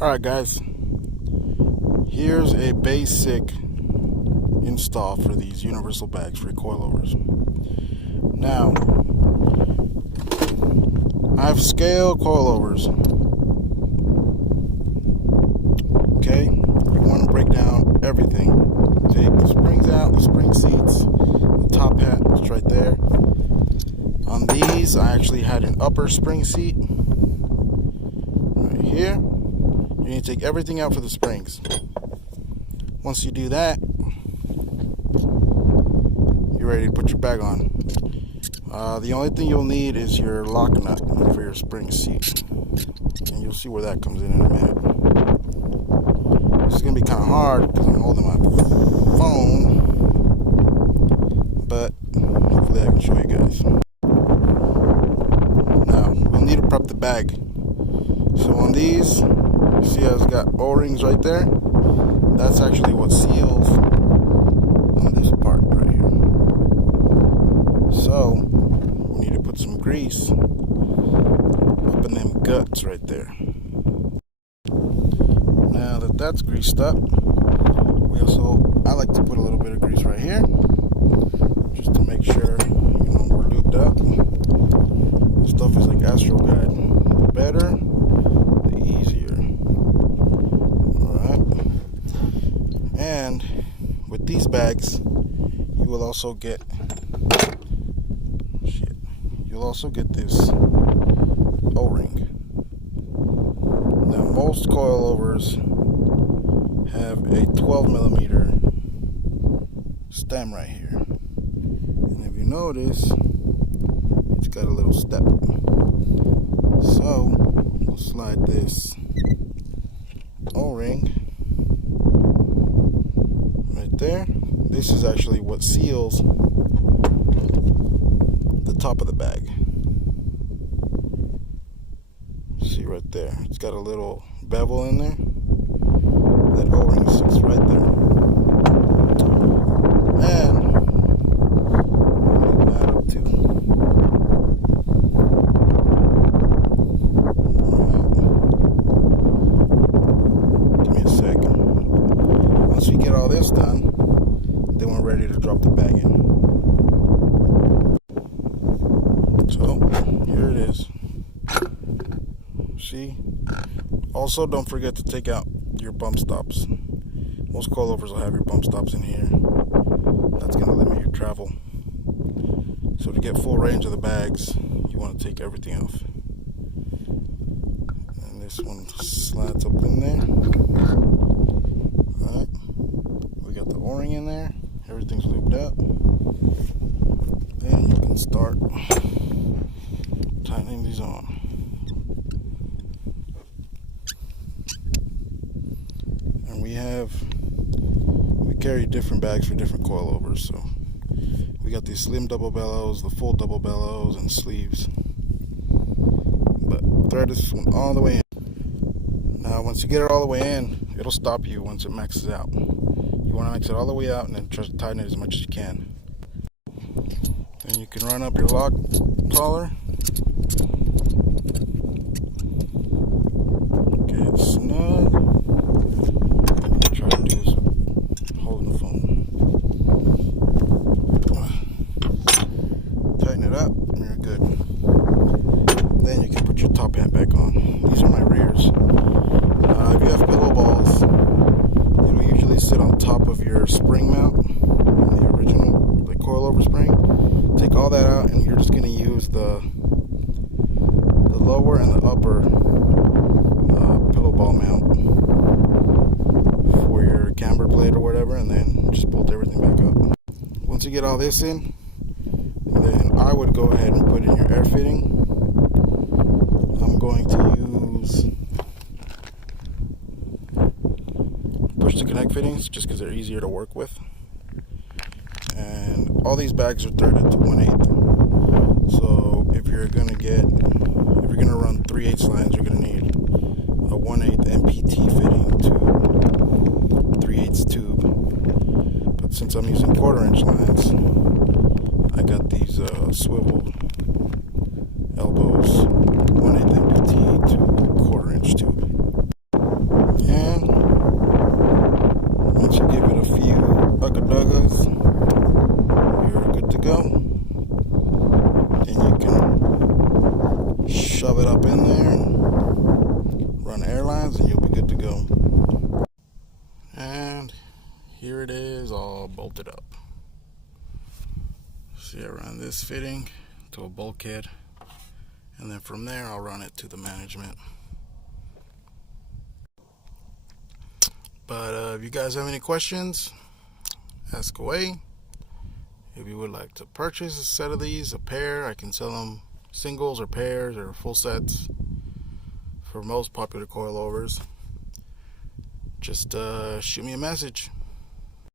Alright guys, here's a basic install for these universal bags for coilovers. Now, I have scale coilovers. Okay, you want to break down everything. Take the springs out, the spring seats, the top hat, it's right there. On these, I actually had an upper spring seat right here. You need to take everything out for the springs. Once you do that, you're ready to put your bag on. The only thing you'll need is your lock nut for your spring seat, and you'll see where that comes in a minute. This is going to be kind of hard because I'm holding my phone, but hopefully I can show you guys. Now, we'll need to prep the bag. So on these, you see how it's got O-rings right there? That's actually what seals on this part right here. So, we need to put some grease up in them guts right there. Now that that's greased up, I like to put a little bit of grease right here, just to make sure, we're lubed up. This stuff is like Astro Guide. The better, the easier. Alright. And with these bags, you will also get this O-ring. Now most coilovers have a 12mm stem right here. And if you notice, it's got a little step. So we'll slide this O-ring right there. This is actually what seals the top of the bag. See right there, it's got a little bevel in there. That O-ring sits right there. And lube that up too. Give me a second. Once we get all this done, then we're ready to drop the bag in. So, here it is. See? Also, don't forget to take out your bump stops. Most coilovers will have your bump stops in here. That's going to limit your travel. So to get full range of the bags, you want to take everything off. And this one slides up in there. Alright. We got the O-ring in there. Everything's lubed up. Then you can start tightening these on. And we carry different bags for different coilovers. So we got these slim double bellows, the full double bellows, and sleeves. But thread this one all the way in. Now once you get it all the way in, it'll stop you once it maxes out. You want to max it all the way out and then try to tighten it as much as you can. And you can run up your lock collar. Get it snug. What I try to do is hold the phone. Tighten it up and you're good. Then you can put your top hat back on. These are my rears. If you have pillow balls, it'll usually sit on top of your spring mount, the original coilover spring. Take all that out and you're just going to use the lower and the upper pillow ball mount for your camber blade or whatever, and then just bolt everything back up. Once you get all this in, then I would go ahead and put in your air fitting. I'm going to use push to connect fittings just because they're easier to work with. And all these bags are threaded to 1/8. So if you're gonna run 3/8 lines, you're gonna need a 1/8 MPT fitting to 3/8 tube. But since I'm using 1/4" lines, I got these swivel elbows, 1/8 MPT to 1/4" tube. shove it up in there and run air lines, and you'll be good to go. And here it is, all bolted up. See, I run this fitting to a bulkhead, and then from there I'll run it to the management. But if you guys have any questions, ask away. If you would like to purchase a set of these, a pair, I can sell them singles or pairs or full sets for most popular coilovers. Just shoot me a message.